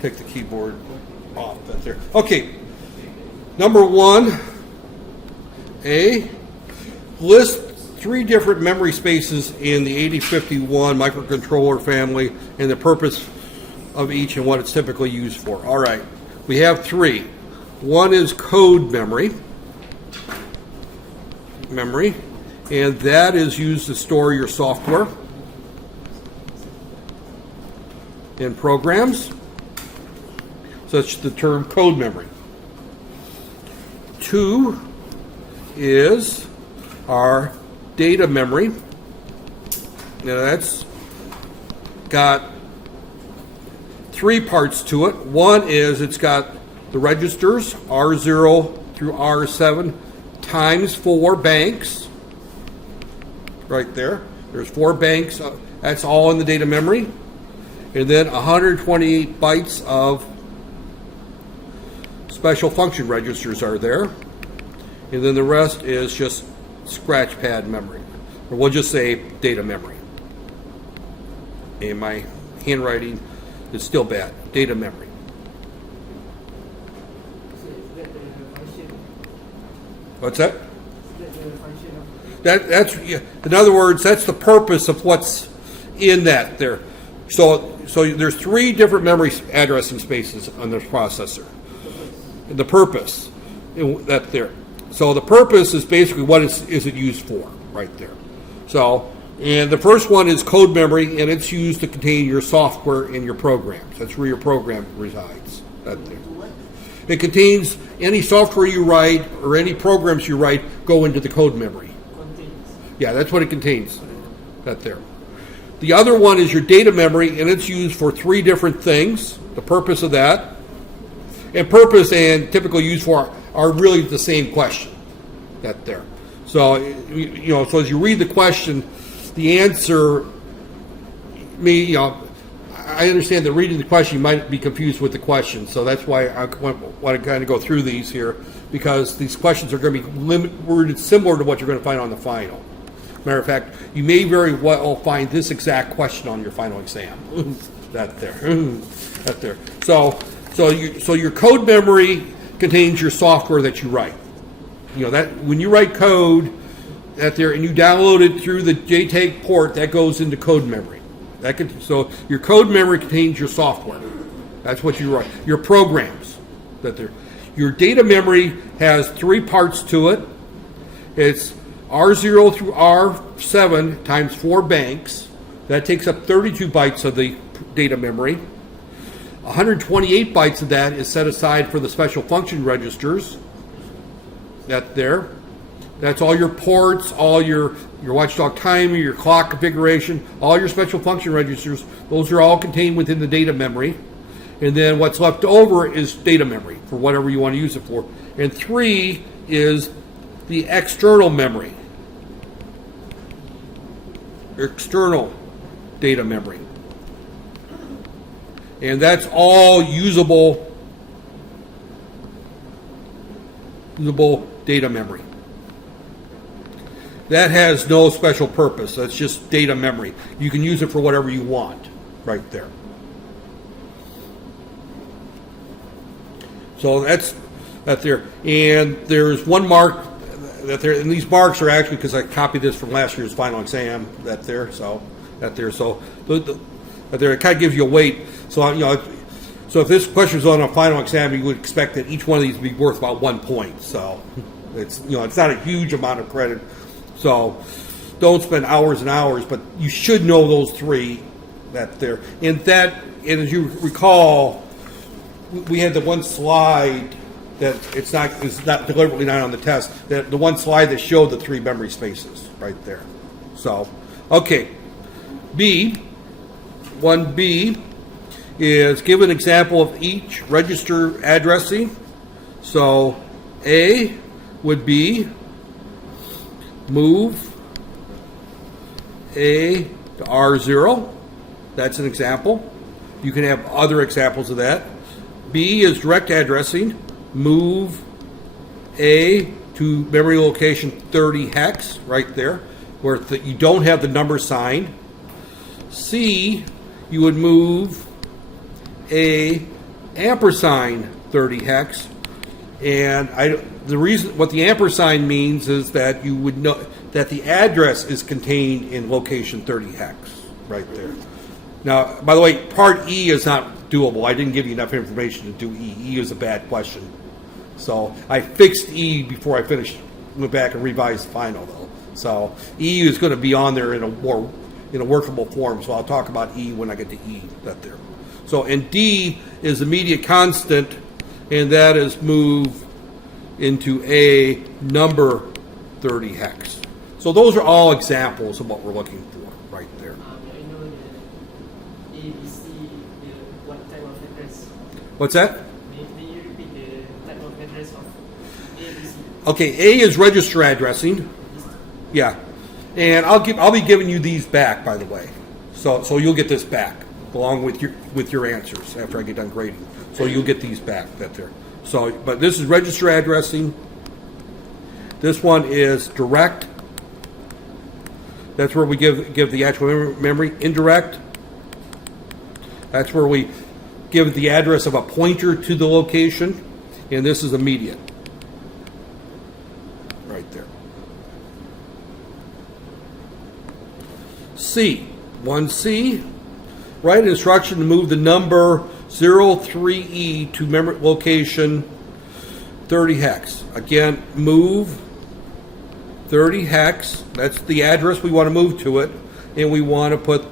take the keyboard off. That's there. Okay. Number 1A, list 3 different memory spaces in the 8051 microcontroller family and the purpose of each and what it's typically used for. All right. We have 3. One is code memory, and that is used to store your software and programs, such the term code memory. 2 is our data memory. Now that's got 3 parts to it. One is it's got the registers R0 through R7 times 4 banks. Right there. There's 4 banks. That's all in the data memory. And then 128 bytes of special function registers are there. And then the rest is just scratch pad memory. Or we'll just say data memory. And my handwriting is still bad. Data memory. What's that? That's in other words, that's the purpose of what's in that there. So there's 3 different memory addressing spaces on this processor. The purpose that there. So the purpose is basically what is it used for, right there. So, and the first one is code memory, and it's used to contain your software and your programs. That's where your program resides. That there. It contains any software you write or any programs you write go into the code memory. Yeah, that's what it contains. That there. The other one is your data memory, and it's used for 3 different things. The purpose of that, and purpose and typical use for are really the same question. That there. So so as you read the question, the answer, I understand that reading the question you might be confused with the question, so that's why I want to kind of go through these here, because these questions are going to be worded similar to what you're going to find on the final. Matter of fact, you may very well find this exact question on your final exam. That there. So your code memory contains your software that you write. That when you write code that there and you download it through the JTAG port, that goes into code memory. So your code memory contains your software. That's what you write. Your programs that there. Your data memory has 3 parts to it. It's R0 through R7 times 4 banks. That takes up 32 bytes of the data memory. 128 bytes of that is set aside for the special function registers. That there. That's all your ports, all your watchdog timer, your clock configuration, all your special function registers. Those are all contained within the data memory. And then what's left over is data memory for whatever you want to use it for. And 3 is the external memory. External data memory. And that's all usable data memory. That has no special purpose. That's just data memory. You can use it for whatever you want right there. So that's that there. And there's one mark that there, and these marks are actually because I copied this from last year's final exam. That there. So that there. So that there, it kind of gives you a weight. So so if this question was on a final exam, you would expect that each one of these would be worth about 1 point. So it's it's not a huge amount of credit. So don't spend hours and hours, but you should know those 3 that there. And as you recall, we had the one slide that it's not deliberately not on the test. That the one slide that showed the 3 memory spaces right there. So okay, 1B is give an example of each register addressing. So A would be move A to R0. That's an example. You can have other examples of that. B is direct addressing. Move A to memory location 30 hex, right there, where you don't have the number signed. C, you would move A ampersand 30 hex, and the reason what the ampersand means is that you would know that the address is contained in location 30 hex right there. Now, by the way, part E is not doable. I didn't give you enough information to do E. E is a bad question. So I fixed E before I finished, went back and revised the final though. So E is going to be on there in a workable form. So I'll talk about E when I get to E. That there. So and D is immediate constant, and that is moved into a number 30 hex. So those are all examples of what we're looking for right there. I know the ABC, what type of address? What's that? May you repeat the type of address of ABC? Okay, A is register addressing. Yeah, and I'll be giving you these back, by the way. So you'll get this back along with your answers after I get done grading. So you'll get these back that there. So, but this is register addressing. This one is direct. That's where we give the actual memory. Indirect. That's where we give the address of a pointer to the location, and this is immediate. Right there. C. 1C. Write an instruction to move the number 03E to memory location 30 hex. Again, move 30 hex. That's the address we want to move to it, and we want to put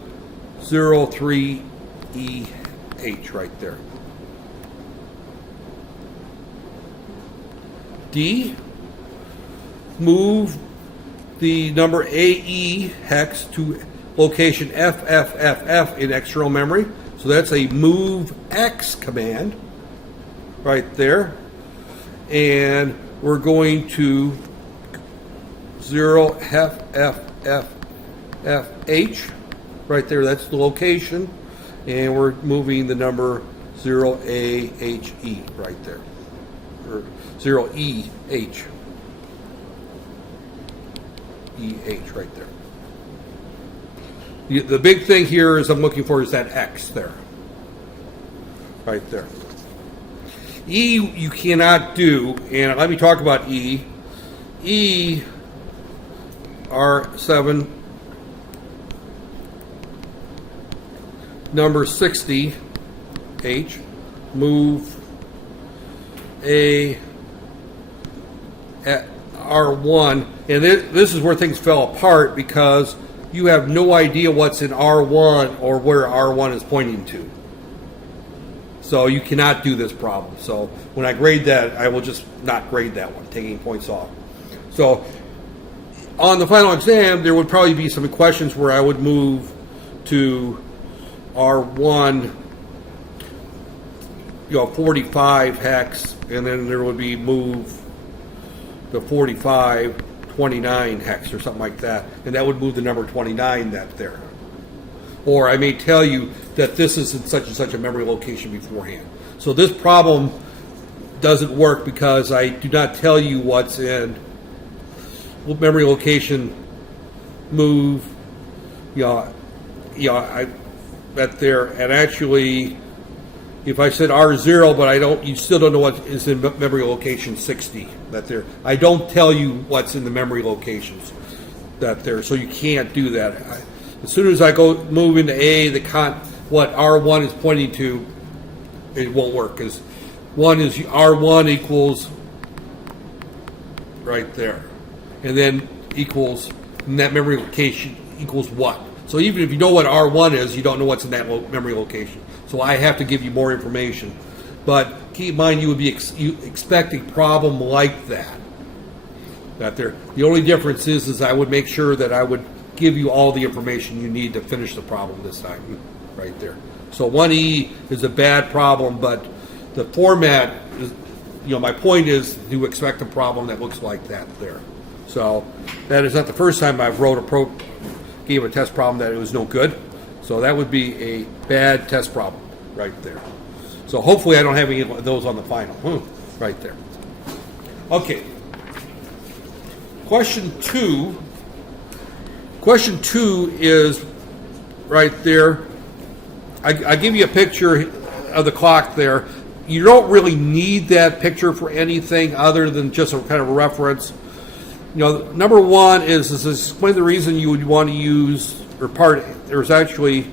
03EH right there. D. Move the number AE hex to location FFFF in external memory. So that's a move X command right there. And we're going to 0FFFFH right there. That's the location. And we're moving the number 0AHE right there. Or 0EH. EH right there. The big thing here is I'm looking for is that X there. Right there. E you cannot do, and let me talk about E. E R7 number 60 H move a at R1, and this is where things fell apart because you have no idea what's in R1 or where R1 is pointing to. So you cannot do this problem. So when I grade that, I will just not grade that one, taking points off. So on the final exam, there would probably be some questions where I would move to R1, 45 hex, and then there would be move to 45, 29 hex or something like that, and that would move the number 29 that there. Or I may tell you that this is in such and such a memory location beforehand. So this problem doesn't work because I do not tell you what's in memory location move, that there, and actually if I said R0, but you still don't know what is in memory location 60 that there. I don't tell you what's in the memory locations that there, so you can't do that. As soon as I go move into A, what R1 is pointing to, it won't work because one is R1 equals right there, and then equals, and that memory location equals what? So even if you know what R1 is, you don't know what's in that memory location. So I have to give you more information. But keep in mind, you would be expect a problem like that. There. The only difference is I would make sure that I would give you all the information you need to finish the problem this time, right there. So 1E is a bad problem, but the format is, my point is to expect a problem that looks like that there. So that is not the first time I've gave a test problem that it was no good. So that would be a bad test problem right there. So hopefully I don't have any of those on the final. Right there. Okay. Question 2. Question 2 is right there. I give you a picture of the clock there. you don't really need that picture for anything other than just a kind of a reference. You know, number one is explain the reason you would want to use, or there's actually,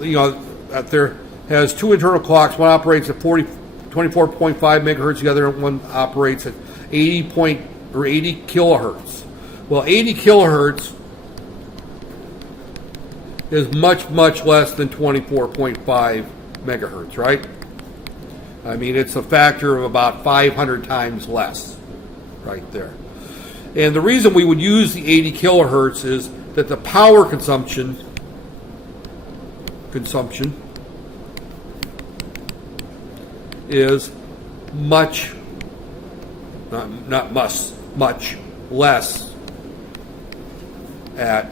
you know, that there has two internal clocks. One operates at 24.5 megahertz, the other one operates at 80 kilohertz. Well, 80 kilohertz is much, much less than 24.5 megahertz, right? I mean, it's a factor of about 500 times less right there. And the reason we would use the 80 kilohertz is that the power consumption is much less at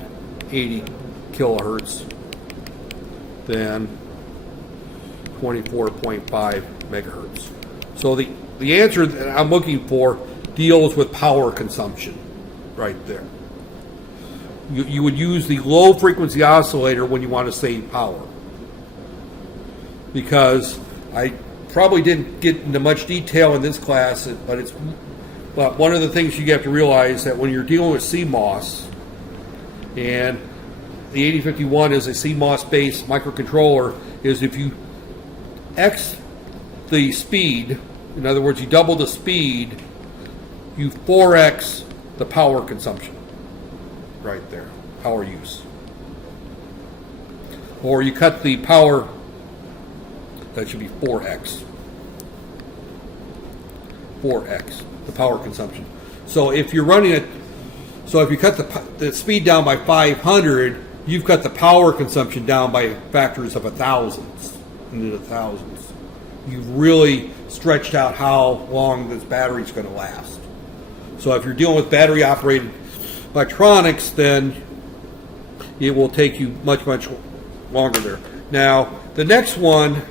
80 kilohertz than 24.5 megahertz. So the answer that I'm looking for deals with power consumption right there. You would use the low frequency oscillator when you want to save power, because I probably didn't get into much detail in this class, but one of the things you have to realize that when you're dealing with CMOS, and the 8051 is a CMOS based microcontroller, is if you X the speed, in other words, you double the speed, you 4x the power consumption right there, power use. Or you cut the power, that should be 4x, the power consumption. So if you're running it, so if you cut the speed down by 500, you've cut the power consumption down by factors of into the thousands. You've really stretched out how long this battery's going to last. So if you're dealing with battery operated electronics, then it will take you much, much longer there. Now, the next one,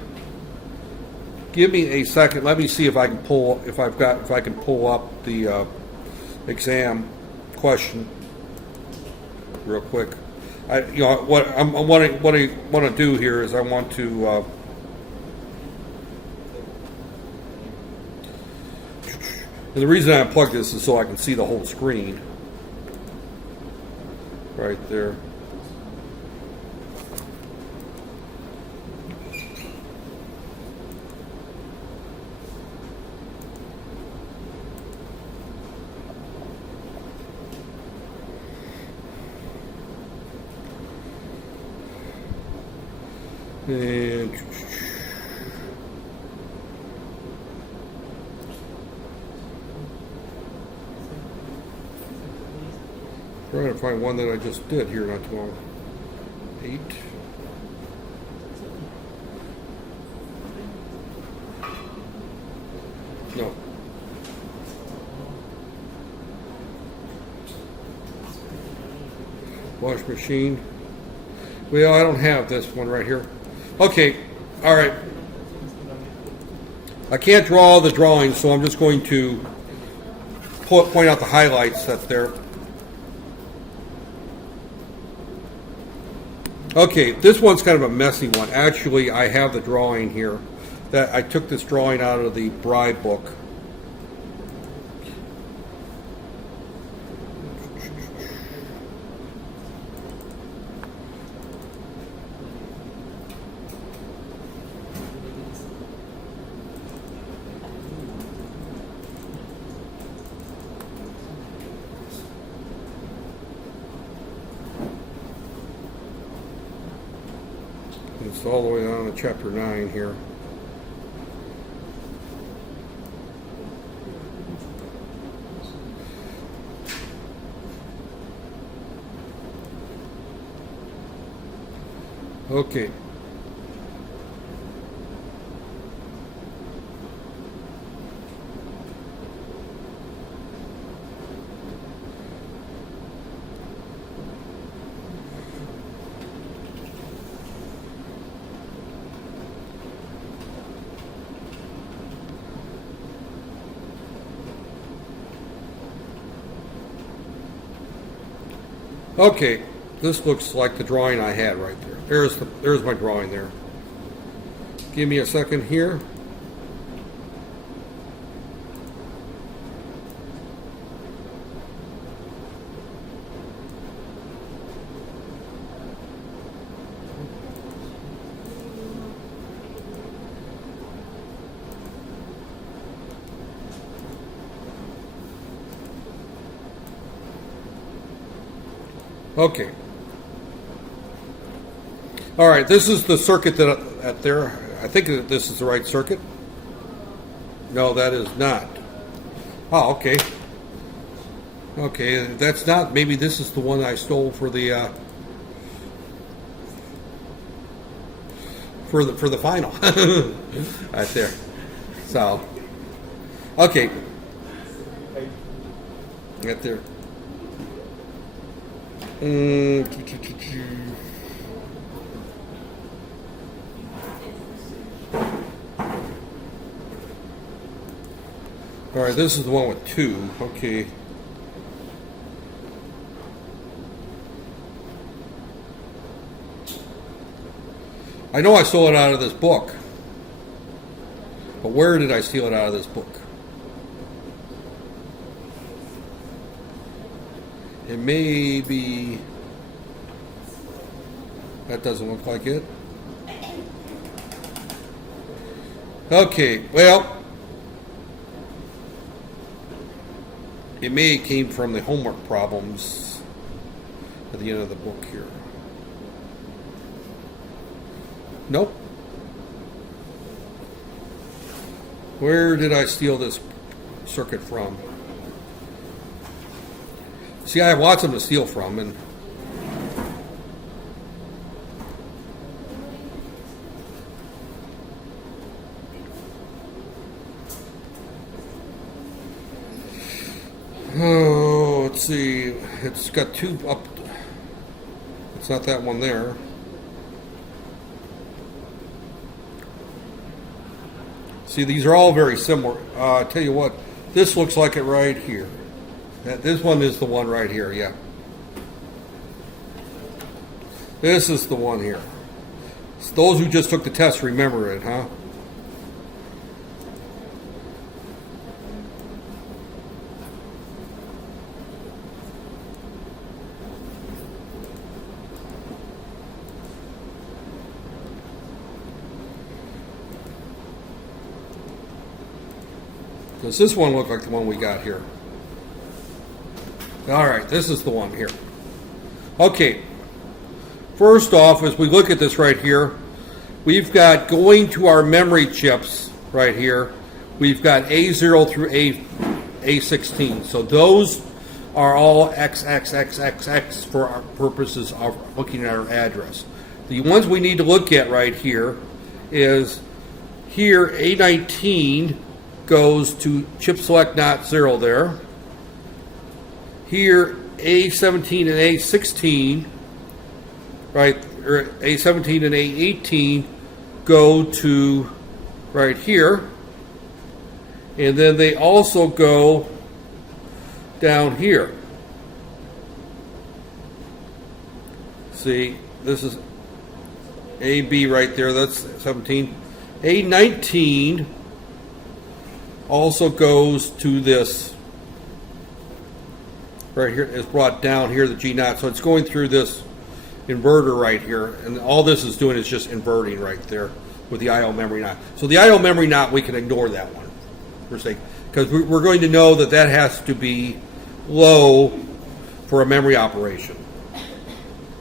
give me a second. Let me see if I can pull up the exam question real quick. What I want to do here is I want to and the reason I unplugged this is so I can see the whole screen right there. And trying to find one that I just did here not too long. 8. No. Wash machine. Well, I don't have this one right here. Okay, all right. I can't draw the drawing, so I'm just going to point out the highlights that there. Okay, this one's kind of a messy one. Actually, I have the drawing here. That I took this drawing out of the Bride book. It's all the way down to chapter 9 here. Okay. Okay, this looks like the drawing I had right there. There's my drawing there. Give me a second here. Okay. All right, this is the circuit that there. I think that this is the right circuit. No, that is not. Oh, okay. Okay, that's not. Maybe this is the one I stole for the for the final. Right there. So, okay. Right there. All right, this is the one with 2. Okay. I know I stole it out of this book, but where did I steal it out of this book? It may be. That doesn't look like it. Okay, well. It may have came from the homework problems at the end of the book here. Nope. Where did I steal this circuit from? See, I have lots of them to steal from, and oh, let's see. It's got 2 up. It's not that one there. See, these are all very similar. I tell you what, this looks like it right here. This one is the one right here, yeah. This is the one here. So those who just took the test remember it, huh? Does this one look like the one we got here? All right, this is the one here. Okay, first off, as we look at this right here, we've got going to our memory chips right here, we've got A0 through A16. So those are all XXXXX for our purposes of looking at our address. The ones we need to look at right here is here A19 goes to chip select not 0 there. Here A17 and A16, right, or A17 and A18 go to right here. And then they also go down here. See, this is AB right there, that's 17. A19 also goes to this right here, is brought down here, the G0. So it's going through this inverter right here, and all this is doing is just inverting right there with the IO memory not. So the IO memory not, we can ignore that one per se, because we're going to know that that has to be low for a memory operation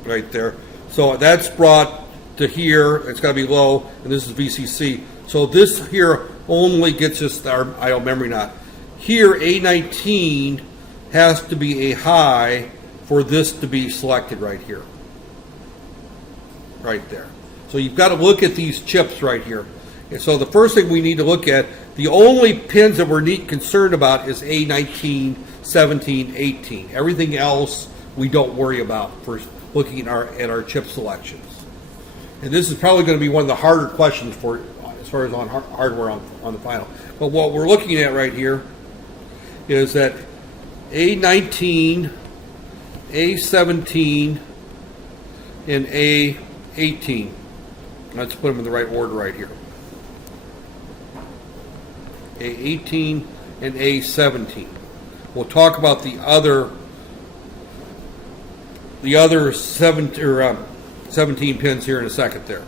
right there. So that's brought to here, it's got to be low, and this is VCC. So this here only gets us our IO memory not. Here, A19 has to be a high for this to be selected right here. Right there. So you've got to look at these chips right here. And so the first thing we need to look at, the only pins that we're concerned about is A19, 17, 18. Everything else we don't worry about for looking at our chip selections. And this is probably going to be one of the harder questions for as far as on hardware on the final. But what we're looking at right here is that A19, A17, and A18. Let's put them in the right order right here. A18 and A17. We'll talk about the other 17 pins here in a second there.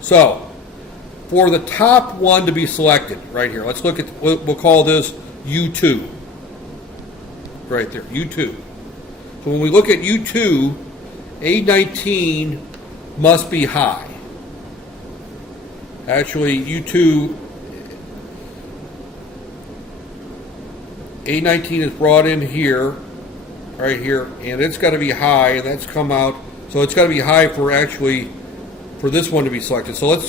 So, for the top one to be selected right here, let's look at, we'll call this U2. Right there, U2. So when we look at U2, A19 must be high. Actually, U2, A19 is brought in here, right here, and it's got to be high, and that's come out. So it's got to be high for this one to be selected. So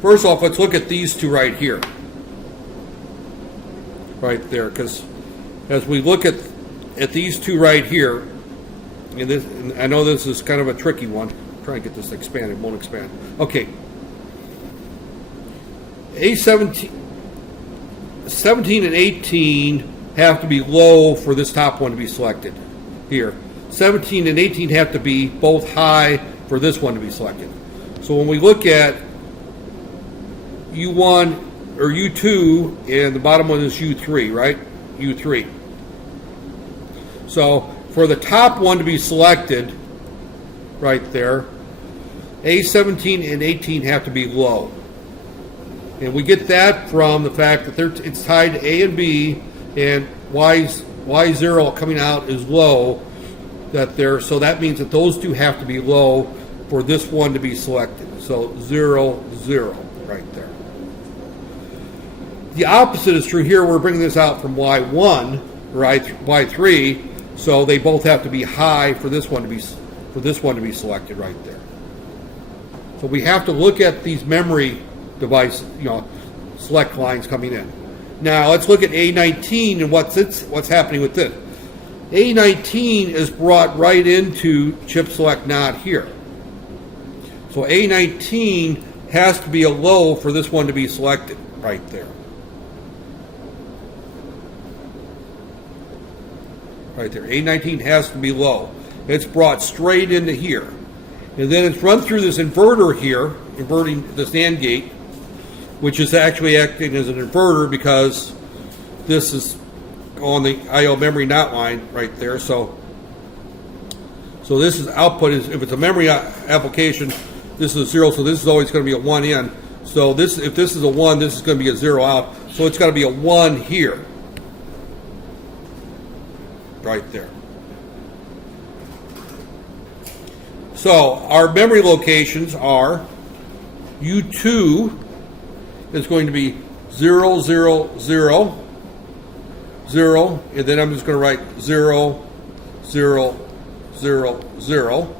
first off, let's look at these two right here. Right there, because as we look at these two right here, and I know this is kind of a tricky one. I'm trying to get this expanded, it won't expand. Okay. A17 and 18 have to be low for this top one to be selected here. 17 and 18 have to be both high for this one to be selected. So when we look at U1 or U2, and the bottom one is U3, right? U3. So for the top one to be selected, right there, A17 and 18 have to be low. And we get that from the fact that it's tied to A and B, and Y0 coming out is low. So that means that those two have to be low for this one to be selected. So 0, 0, right there. The opposite is true here. We're bringing this out from Y1 or Y3, so they both have to be high for this one to be selected right there. So we have to look at these memory device, select lines coming in. Now let's look at A19 and what's happening with this. A19 is brought right into chip select not here. So A19 has to be a low for this one to be selected right there. Right there. A19 has to be low. It's brought straight into here. And then it's run through this inverter here, inverting this AND gate, which is actually acting as an inverter because this is on the I/O memory not line right there. So this is output. If it's a memory application, this is a 0, so this is always going to be a 1 in. So if this is a 1, this is going to be a 0 out. So it's got to be a 1 here. Right there. So our memory locations are U2 is going to be 0, 0, 0, 0, and then I'm just going to write 0, 0, 0, 0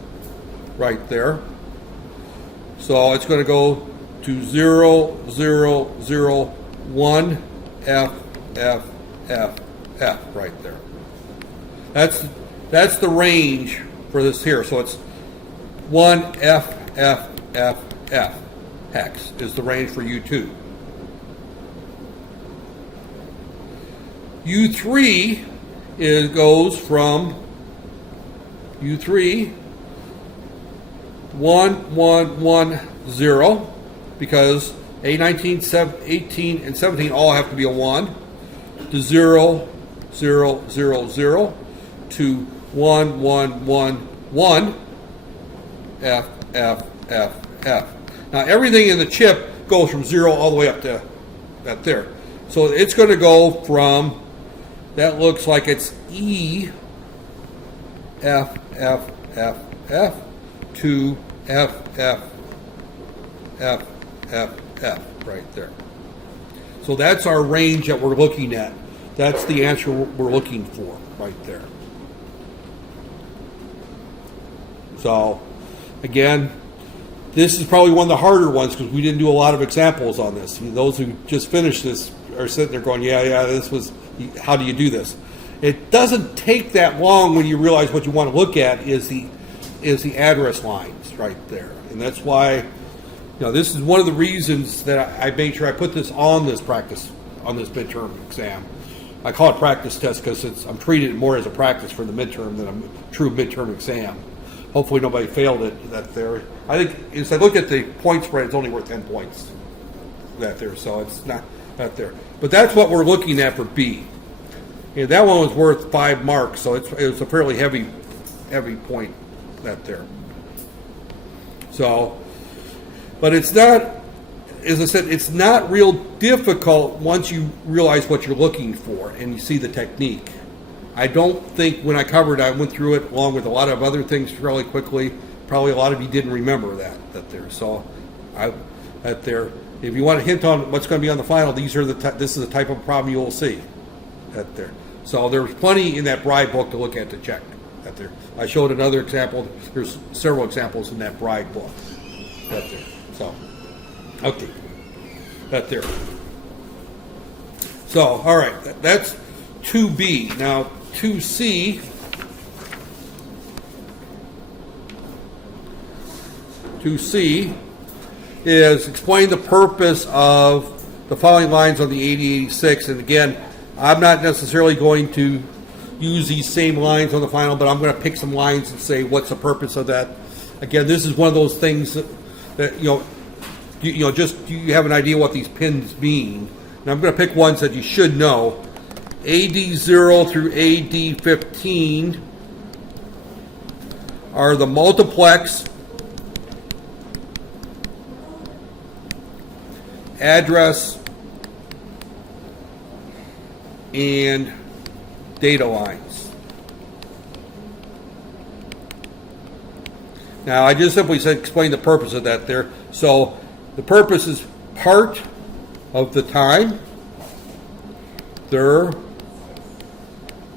right there. So it's going to go to 0, 0, 0, 1, F, F, F, F right there. That's the range for this here. So it's 1 F, F, F, F hex is the range for U2. U3 goes from U3 1, 1, 1, 0, because A19, 18, and 17 all have to be a 1, to 0, 0, 0, 0, to 1, 1, 1, 1, F, F, F, F. Now everything in the chip goes from 0 all the way up to that there. So it's going to go from, that looks like it's E, F, F, F, F, to F, F, F, F, F, right there. So that's our range that we're looking at. That's the answer we're looking for right there. So, again, this is probably one of the harder ones because we didn't do a lot of examples on this. Those who just finished this are sitting there going, yeah, this was, how do you do this? It doesn't take that long when you realize what you want to look at is the address lines right there. And that's why, this is one of the reasons that I made sure I put this on this midterm exam. I call it practice test because I'm treating it more as a practice for the midterm than a true midterm exam. Hopefully nobody failed it that there. I think as I look at the point spread, it's only worth 10 points that there, so it's not there. But that's what we're looking at for B. And that one was worth 5 marks, so it was a fairly heavy point that there. So, but it's not, as I said, it's not real difficult once you realize what you're looking for and you see the technique. I don't think when I covered, I went through it along with a lot of other things fairly quickly. Probably a lot of you didn't remember that there. So, that there. If you want a hint on what's going to be on the final, this is the type of problem you will see. That there. So there's plenty in that Bride book to look at to check. That there. I showed another example. There's several examples in that Bride book. That there. So, okay. That there. So, all right. That's 2B. Now, 2C. 2C is explain the purpose of the following lines on the 8086. And again, I'm not necessarily going to use these same lines on the final, but I'm going to pick some lines and say what's the purpose of that. Again, this is one of those things that just you have an idea what these pins mean. And I'm going to pick ones that you should know. AD0 through AD15 are the multiplex, address, and data lines. Now, I just simply said explain the purpose of that there. So the purpose is part of the time. They're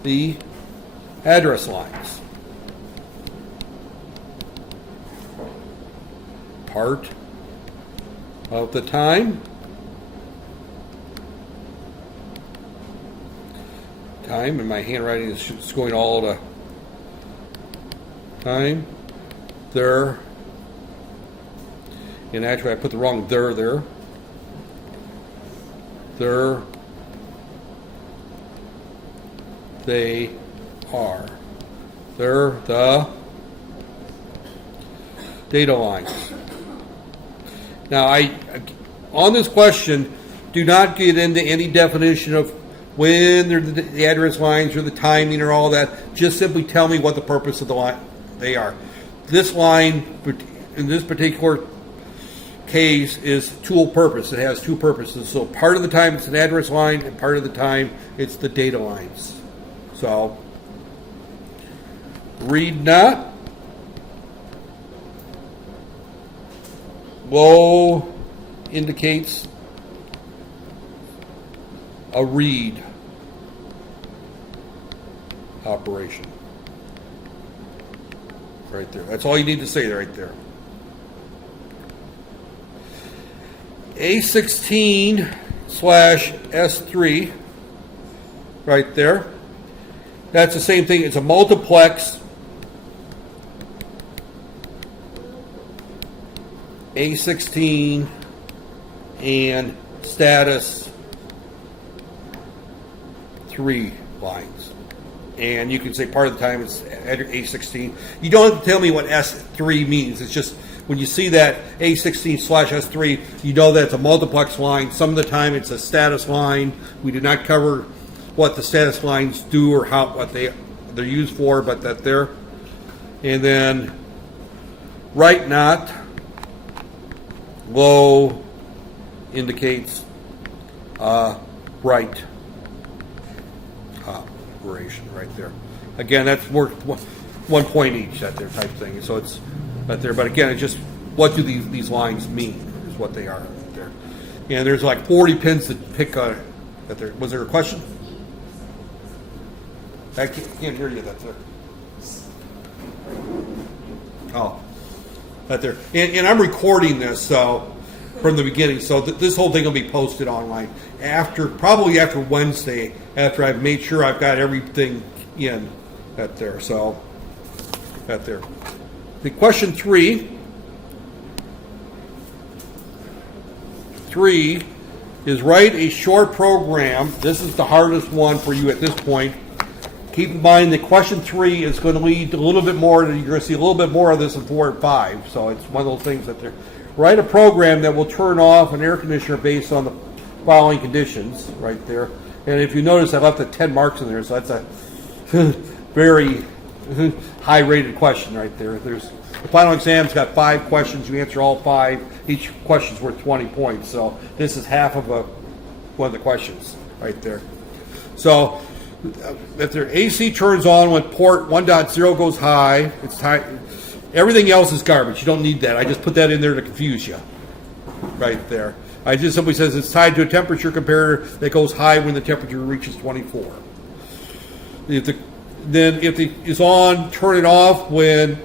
the address lines. Part of the time. And my handwriting is just going all the time. There. And actually, I put the wrong there. There. They are. They're the data lines. Now, on this question, do not get into any definition of when they're the address lines or the timing or all that. Just simply tell me what the purpose of the line they are. This line, in this particular case, is dual purpose. It has two purposes. So part of the time it's an address line, and part of the time it's the data lines. So read not. Low indicates a read operation. Right there. That's all you need to say right there. A16/S3 right there. That's the same thing. It's a multiplex. A16 and status 3 lines. And you can say part of the time it's A16. You don't have to tell me what S3 means. It's just when you see that A16/S3, you know that it's a multiplex line. Some of the time it's a status line. We did not cover what the status lines do or what they're used for, but that there. And then write not. Low indicates write operation right there. Again, that's worth 1 point each, that there type thing. So it's right there. But again, it's just what do these lines mean is what they are right there. And there's like 40 pins to pick that there. Was there a question? I can't hear you. That's there. Oh. That there. And I'm recording this so from the beginning, so this whole thing will be posted online probably after Wednesday, after I've made sure I've got everything in that there. So that there. The question 3 is write a short program. This is the hardest one for you at this point. Keep in mind that question 3 is going to lead to a little bit more. You're going to see a little bit more of this in 4 and 5. So it's one of those things that they're. Write a program that will turn off an air conditioner based on the following conditions right there. And if you notice, I left the 10 marks in there, so that's a very high-rated question right there. The final exam's got 5 questions. You answer all 5. Each question's worth 20 points. So this is half of one of the questions right there. So That their AC turns on when port 1.0 goes high. It's tied. Everything else is garbage. You don't need that. I just put that in there to confuse you. Right there. I just simply says it's tied to a temperature comparator that goes high when the temperature reaches 24. If it's on, turn it off when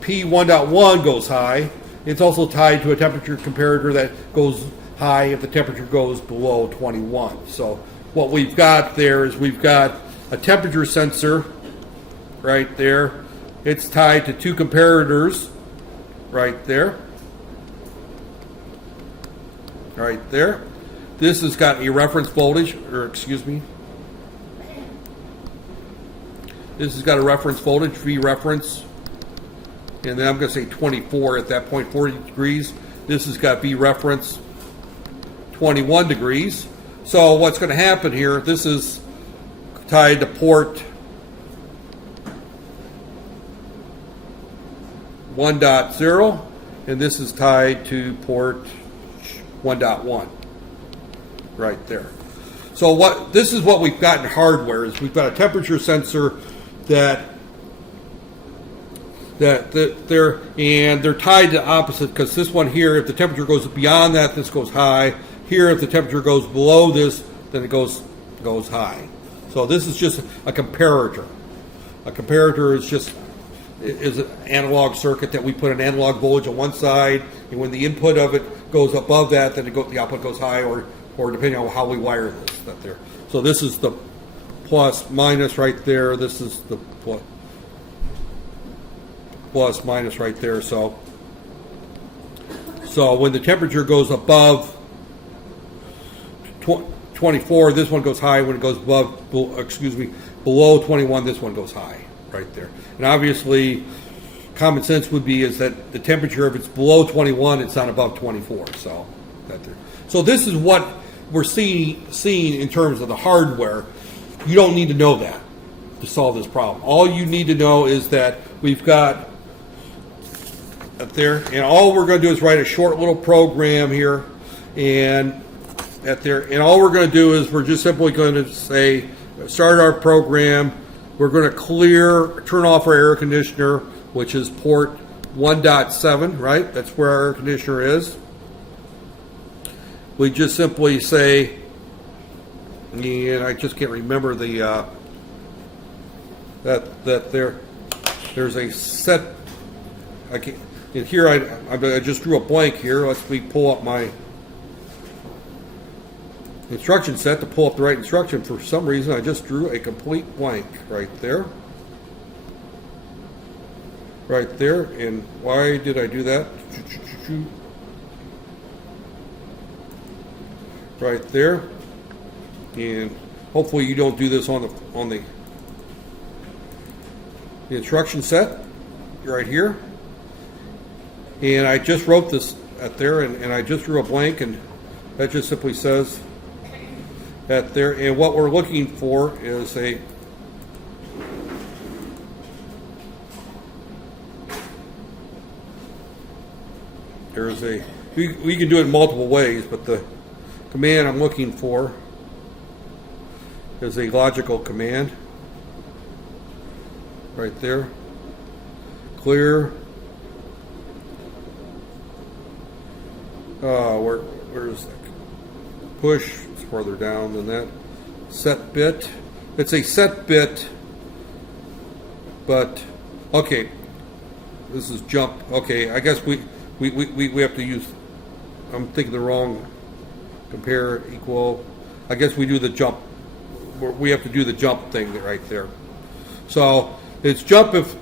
P1.1 goes high. It's also tied to a temperature comparator that goes high if the temperature goes below 21. So what we've got there is we've got a temperature sensor right there. It's tied to two comparators right there. Right there. This has got a reference voltage, or excuse me. This has got a reference voltage, V reference. And then I'm going to say 24 at that point, 40 degrees. This has got V reference, 21 degrees. So what's going to happen here, this is tied to port 1.0, and this is tied to port 1.1 right there. So this is what we've got in hardware is we've got a temperature sensor that they're tied to opposite, because this one here, if the temperature goes beyond that, this goes high. Here, if the temperature goes below this, then it goes high. So this is just a comparator. A comparator is an analog circuit that we put an analog voltage on one side, and when the input of it goes above that, then the output goes high, or depending on how we wire this. That there. So this is the plus minus right there. This is the plus minus right there. So when the temperature goes above 24, this one goes high. When it goes below 21, this one goes high right there. And obviously, common sense would be is that the temperature, if it's below 21, it's not above 24. So this is what we're seeing in terms of the hardware. You don't need to know that to solve this problem. All you need to know is that we've got up there, and all we're going to do is write a short little program here, and all we're going to do is we're just simply going to say, start our program. We're going to turn off our air conditioner, which is port 1.7, right? That's where our air conditioner is. We just simply say, and I just can't remember the there's a set. I can't. And here I just drew a blank here. Let's pull up my instruction set to pull up the right instruction. For some reason, I just drew a complete blank right there. Right there. And why did I do that? Right there. And hopefully you don't do this on the instruction set right here. And I just wrote this at there, and I just drew a blank, and that just simply says that there. And what we're looking for is we can do it in multiple ways, but the command I'm looking for is a logical command right there. Clear. Where's that? Push. It's further down than that. Set bit. It's a set bit, but okay. This is jump. Okay, I guess we have to use. I'm thinking the wrong. Compare equal. I guess we do the jump. We have to do the jump thing right there. So it's jump if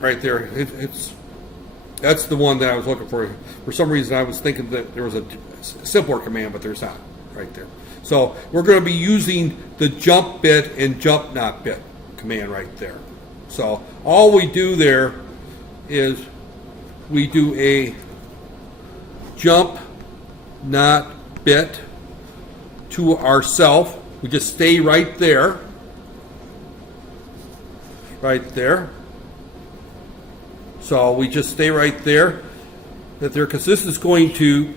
right there. That's the one that I was looking for. For some reason, I was thinking that there was a simpler command, but there's not right there. So we're going to be using the jump bit and jump not bit command right there. So all we do there is we do a jump not bit to ourself. We just stay right there. Right there. So we just stay right there, because this is going to,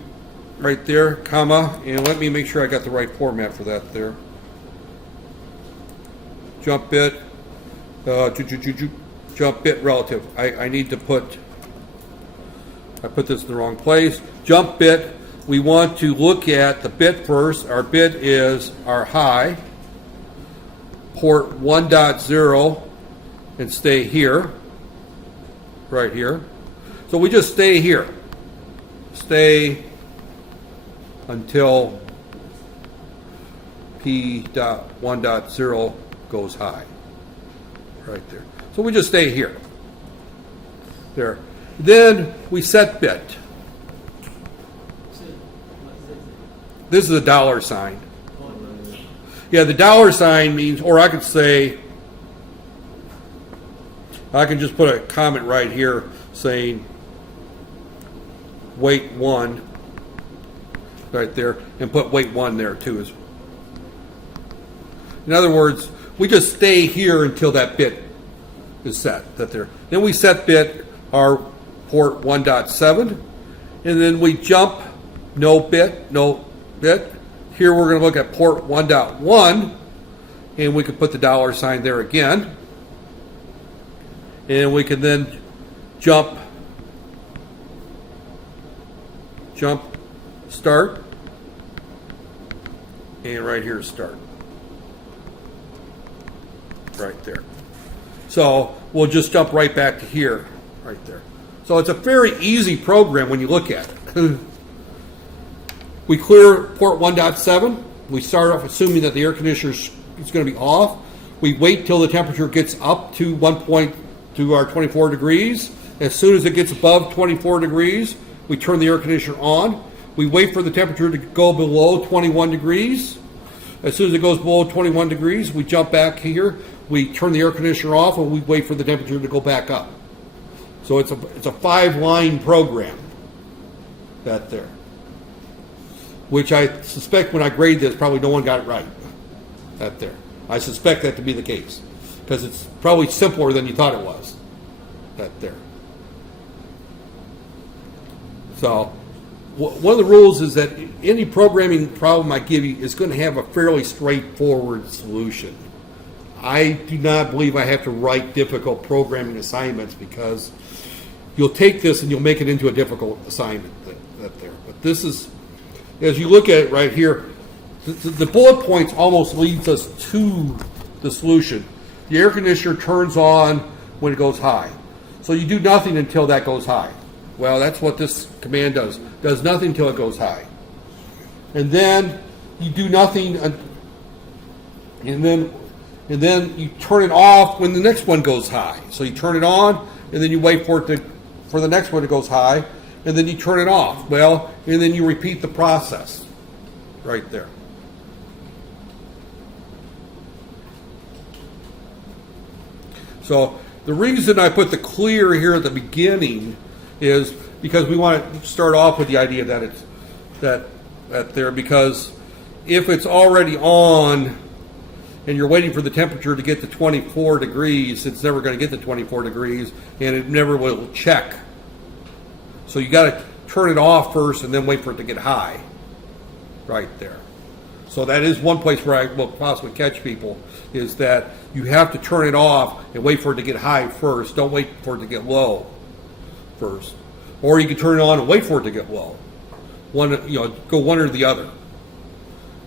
right there, comma, and let me make sure I got the right format for that there. jump bit, jump bit relative. I need to put, I put this in the wrong place. Jump bit, we want to look at the bit first. Our bit is our high, port 1.0, and stay here, right here. So we just stay here. Stay until P.1.0 goes high, right there. So we just stay here. There. Then we set bit. This is a dollar sign. Yeah, the dollar sign means, or I could say, I can just put a comment right here saying wait 1 right there, and put wait 1 there too. In other words, we just stay here until that bit is set. That there. Then we set bit our port 1.7, and then we jump no bit. Here we're going to look at port 1.1, and we can put the dollar sign there again, and we can then jump start, and right here start. Right there. So we'll just jump right back to here, right there. So it's a very easy program when you look at it. We clear port 1.7. We start off assuming that the air conditioner is going to be off. We wait till the temperature gets up to our 24 degrees. As soon as it gets above 24 degrees, we turn the air conditioner on. We wait for the temperature to go below 21 degrees. As soon as it goes below 21 degrees, we jump back here. We turn the air conditioner off, and we wait for the temperature to go back up. So it's a 5-line program. That there. Which I suspect when I grade this, probably no one got it right. That there. I suspect that to be the case. Because it's probably simpler than you thought it was. That there. So, one of the rules is that any programming problem I give you is going to have a fairly straightforward solution. I do not believe I have to write difficult programming assignments, because you'll take this and you'll make it into a difficult assignment. That there. But this is, as you look at it right here, the bullet points almost leads us to the solution. The air conditioner turns on when it goes high. So you do nothing until that goes high. Well, that's what this command does. Does nothing until it goes high. And then you do nothing, and then you turn it off when the next one goes high. So you turn it on, and then you wait for the next one that goes high, and then you turn it off. Well, and then you repeat the process right there. So the reason I put the clear here at the beginning is because we want to start off with the idea that it's that there, because if it's already on and you're waiting for the temperature to get to 24 degrees, it's never going to get to 24 degrees, and it never will check. So you got to turn it off first and then wait for it to get high right there. So that is one place where I will possibly catch people, is that you have to turn it off and wait for it to get high first. Don't wait for it to get low first. Or you can turn it on and wait for it to get low. Go one or the other.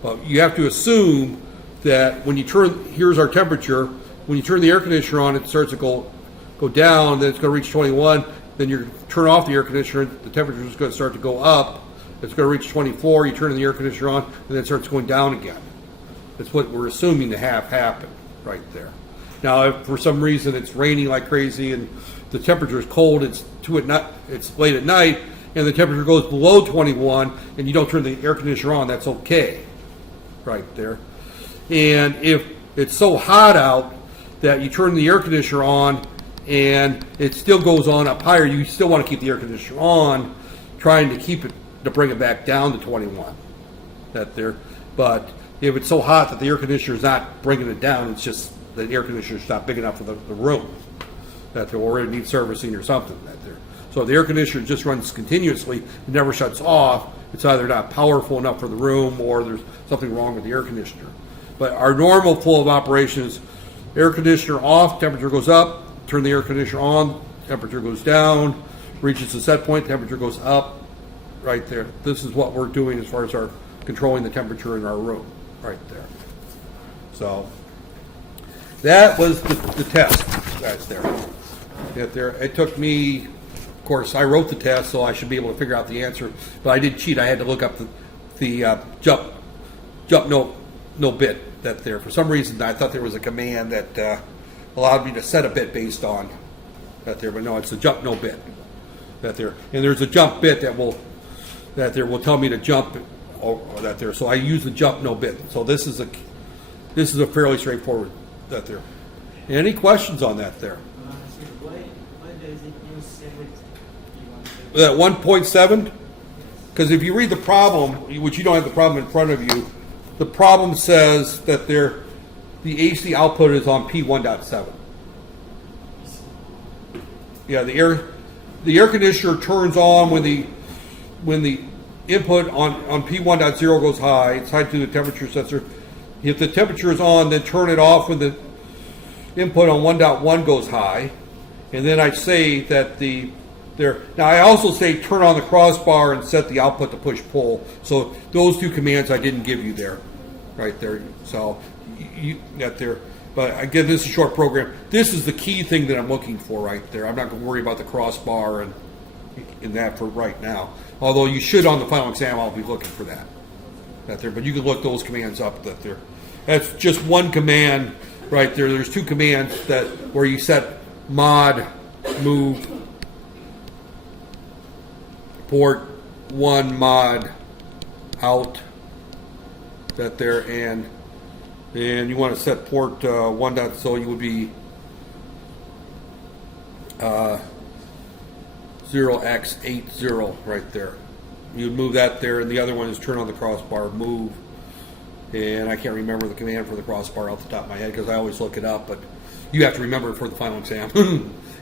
But you have to assume that when you turn, here's our temperature, when you turn the air conditioner on, it starts to go down, then it's going to reach 21, then you turn off the air conditioner, the temperature is going to start to go up, it's going to reach 24, you turn the air conditioner on, and then it starts going down again. That's what we're assuming to have happen right there. Now, if for some reason it's raining like crazy and the temperature is cold, it's late at night, and the temperature goes below 21, and you don't turn the air conditioner on, that's okay, right there. And if it's so hot out that you turn the air conditioner on and it still goes on up higher, you still want to keep the air conditioner on, trying to bring it back down to 21. That there. But if it's so hot that the air conditioner is not bringing it down, it's just the air conditioner is not big enough for the room, that there, or it needs servicing or something. That there. So if the air conditioner just runs continuously, it never shuts off, it's either not powerful enough for the room or there's something wrong with the air conditioner. But our normal flow of operations Air conditioner off, temperature goes up. Turn the air conditioner on, temperature goes down. Reaches the set point, temperature goes up. Right there. This is what we're doing as far as our controlling the temperature in our room. Right there. So that was the test. That's there. Get there. It took me, of course, I wrote the test, so I should be able to figure out the answer. But I did cheat. I had to look up the jump no bit that there. For some reason, I thought there was a command that allowed me to set a bit based on that there, but no, it's a jump no bit that there. And there's a jump bit that will tell me to jump or that there. So I use the jump no bit. So this is a fairly straightforward that there. Any questions on that there? Why does it use separate That 1.7? Because if you read the problem, which you don't have the problem in front of you, the problem says that the AC output is on P1.7. Yeah, the air conditioner turns on when the input on P1.0 goes high. It's tied to the temperature sensor. If the temperature is on, then turn it off when the input on 1.1 goes high. And then I say that now I also say turn on the crossbar and set the output to push pull. So those two commands I didn't give you there, right there. So you got there. But again, this is a short program. This is the key thing that I'm looking for right there. I'm not going to worry about the crossbar and that for right now. Although you should on the final exam, I'll be looking for that there. But you can look those commands up that there. That's just one command right there. There's two commands where you set mod move port 1 mod out that there, and you want to set port 1. So you would be 0x80 right there. You would move that there, and the other one is turn on the crossbar move. And I can't remember the command for the crossbar off the top of my head because I always look it up, but you have to remember it for the final exam.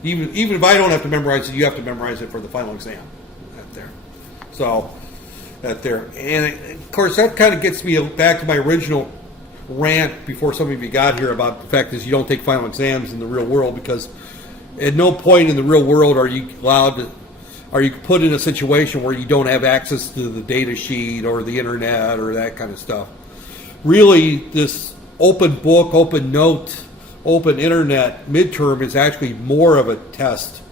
even if I don't have to memorize it, you have to memorize it for the final exam. That there. So that there, and of course that kind of gets me back to my original rant before some of you got here about the fact is you don't take final exams in the real world, because at no point in the real world are you put in a situation where you don't have access to the data sheet or the internet or that kind of stuff. Really, this open book, open note, open internet midterm is actually more of a test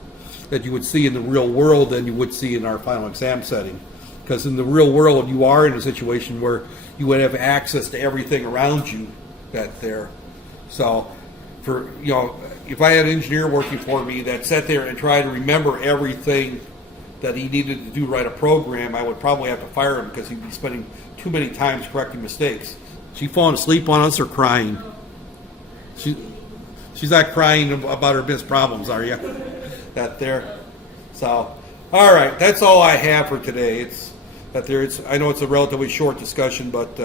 that you would see in the real world than you would see in our final exam setting. Because in the real world, you are in a situation where you would have access to everything around you that there. So, if I had an engineer working for me that sat there and tried to remember everything that he needed to do write a program, I would probably have to fire him because he'd be spending too many times correcting mistakes. She falling asleep on us or crying? She's not crying about her business problems, are you? That there. So, all right, that's all I have for today. I know it's a relatively short discussion, but